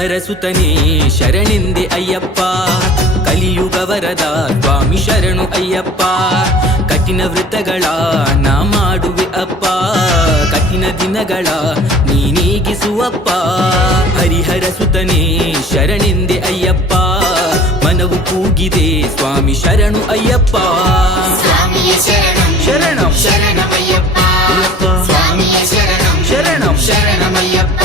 ಹರಿಹರ ಸುತನೇ ಶರಣೆಂದೆ ಅಯ್ಯಪ್ಪ, ಕಲಿಯುಗ ವರದ ಸ್ವಾಮಿ ಶರಣು ಅಯ್ಯಪ್ಪ. ಕಠಿಣ ವೃತ್ತಗಳ ನಾ ಮಾಡುವೆ ಅಪ್ಪ, ಕಠಿಣ ದಿನಗಳ ನೀನೀಗಿಸುವಪ್ಪ. ಹರಿಹರ ಸುತನೇ ಶರಣೆಂದೆ ಅಯ್ಯಪ್ಪ, ಮನವು ಕೂಗಿದೆ ಸ್ವಾಮಿ ಶರಣು ಅಯ್ಯಪ್ಪ. ಸ್ವಾಮಿಯ ಶರಣಂ ಶರಣಂ ಶರಣಮಯ್ಯಪ್ಪ, ಸ್ವಾಮಿಯ ಶರಣಂ ಶರಣಂ ಶರಣಮಯ್ಯಪ್ಪ.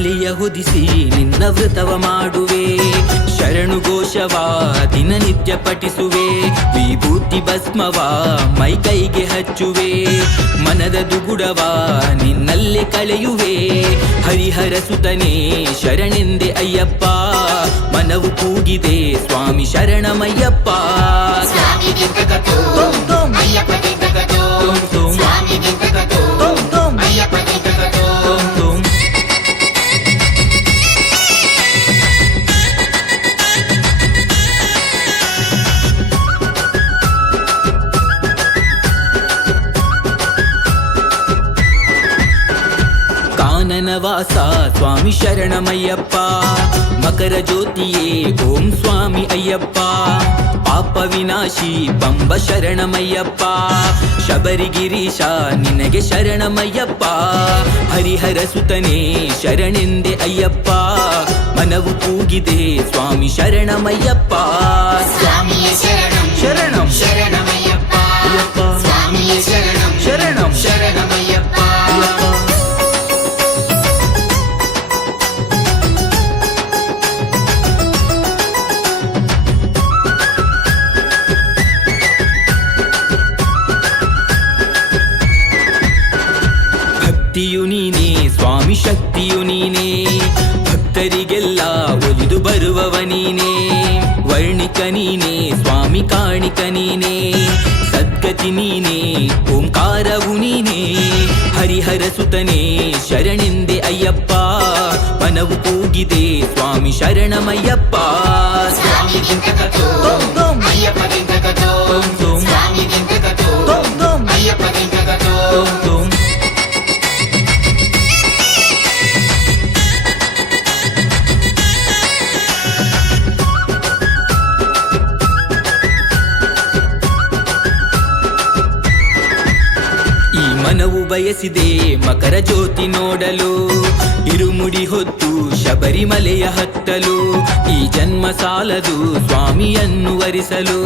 ಮಾಲೆಯ ಹೊದಿಸಿ ನಿನ್ನ ವ್ರತವ ಮಾಡುವೆ, ಶರಣು ಘೋಷವ ದಿನನಿತ್ಯ ಪಠಿಸುವೆ. ವಿಭೂತಿ ಭಸ್ಮವ ಮೈ ಕೈಗೆ ಹಚ್ಚುವೆ, ಮನದ ದುಗುಡವ ನಿನ್ನಲ್ಲೇ ಕಳೆಯುವೆ. ಹರಿಹರ ಸುತನೇ ಶರಣೆಂದೆ ಅಯ್ಯಪ್ಪ, ಮನವು ಕೂಗಿದೆ ಸ್ವಾಮಿ ಶರಣಮಯ್ಯಪ್ಪ. ಸ್ವಾಮಿಗಿಂತಕತೋ ಅಯ್ಯಪ್ಪಗಿಂತಕತೋ, ಸ್ವಾಮಿಗಿಂತಕತೋ ಅಯ್ಯಪ್ಪಗಿಂತಕತೋ. ಕಾನನವಾಸ ಸ್ವಾಮಿ ಶರಣಮಯ್ಯಪ್ಪ, ಮಕರ ಜ್ಯೋತಿಯೇ ಓಂ ಸ್ವಾಮಿ ಅಯ್ಯಪ್ಪ. ಪಾಪ ವಿನಾಶಿ ಪಂಬ ಶರಣಮಯ್ಯಪ್ಪ, ಶಬರಿಗಿರೀಶ ನಿನಗೆ ಶರಣಮಯ್ಯಪ್ಪ. ಹರಿಹರ ಸುತನೇ ಶರಣೆಂದೆ ಅಯ್ಯಪ್ಪ, ಮನವು ಕೂಗಿದೆ ಸ್ವಾಮಿ ಶರಣಮಯ್ಯಪ್ಪ. ಸ್ವಾಮಿಯ ಶರಣಂ ಶರಣಂ ಶರಣಮಯ್ಯಪ್ಪ, ಸ್ವಾಮಿಯ ಶರಣಂ ಶರಣಂ ಶರಣಮಯ್ಯಪ್ಪ. ಭಕ್ತಿಯು ನೀನೇ ಸ್ವಾಮಿ ಶಕ್ತಿಯು ನೀನೇ, ಭಕ್ತರಿಗೆಲ್ಲ ಒಲಿದು ಬರುವವ ನೀನೇ. ವರ್ಣಿಕ ನೀನೇ ಸ್ವಾಮಿ ಕಾಣಿಕ ನೀನೇ, ಸದ್ಗತಿ ನೀನೇ ಓಂಕಾರವು ನೀನೇ. ಹರಿಹರ ಸುತನೇ ಶರಣೆಂದೆ ಅಯ್ಯಪ್ಪ, ಮನವು ಕೂಗಿದೆ ಸ್ವಾಮಿ ಶರಣಮಯ್ಯಪ್ಪ. ಸ್ವಾಮಿಗಿಂತಕತೋ ಅಯ್ಯಪ್ಪಗಿಂತಕತೋ, ಸ್ವಾಮಿಗಿಂತಕತೋ ಅಯ್ಯಪ್ಪಗಿಂತಕತೋ. ಈ ಮನವು ಬಯಸಿದೆ ಮಕರ ಜ್ಯೋತಿ ನೋಡಲು, ಇರುಮುಡಿ ಹೊತ್ತು ಶಬರಿಮಲೆಯ ಹತ್ತಲು. ಈ ಜನ್ಮ ಸಾಲದು ಸ್ವಾಮಿಯನ್ನು ವರಿಸಲು,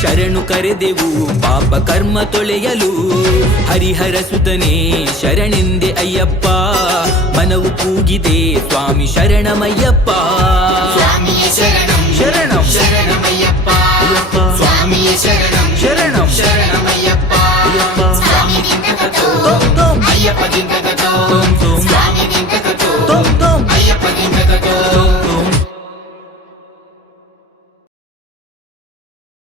ಶರಣು ಕರೆದೆವು ಪಾಪ ಕರ್ಮ ತೊಳೆಯಲು. ಹರಿಹರ ಸುತನೇ ಶರಣೆಂದೆ ಅಯ್ಯಪ್ಪ, ಮನವು ಕೂಗಿದೆ ಸ್ವಾಮಿ ಶರಣಮಯ್ಯಪ್ಪ. ಸ್ವಾಮಿಯ ಶರಣಂ ಶರಣಂ ಶರಣಮಯ್ಯಪ್ಪ, ಸ್ವಾಮಿಯ ಶರಣಂ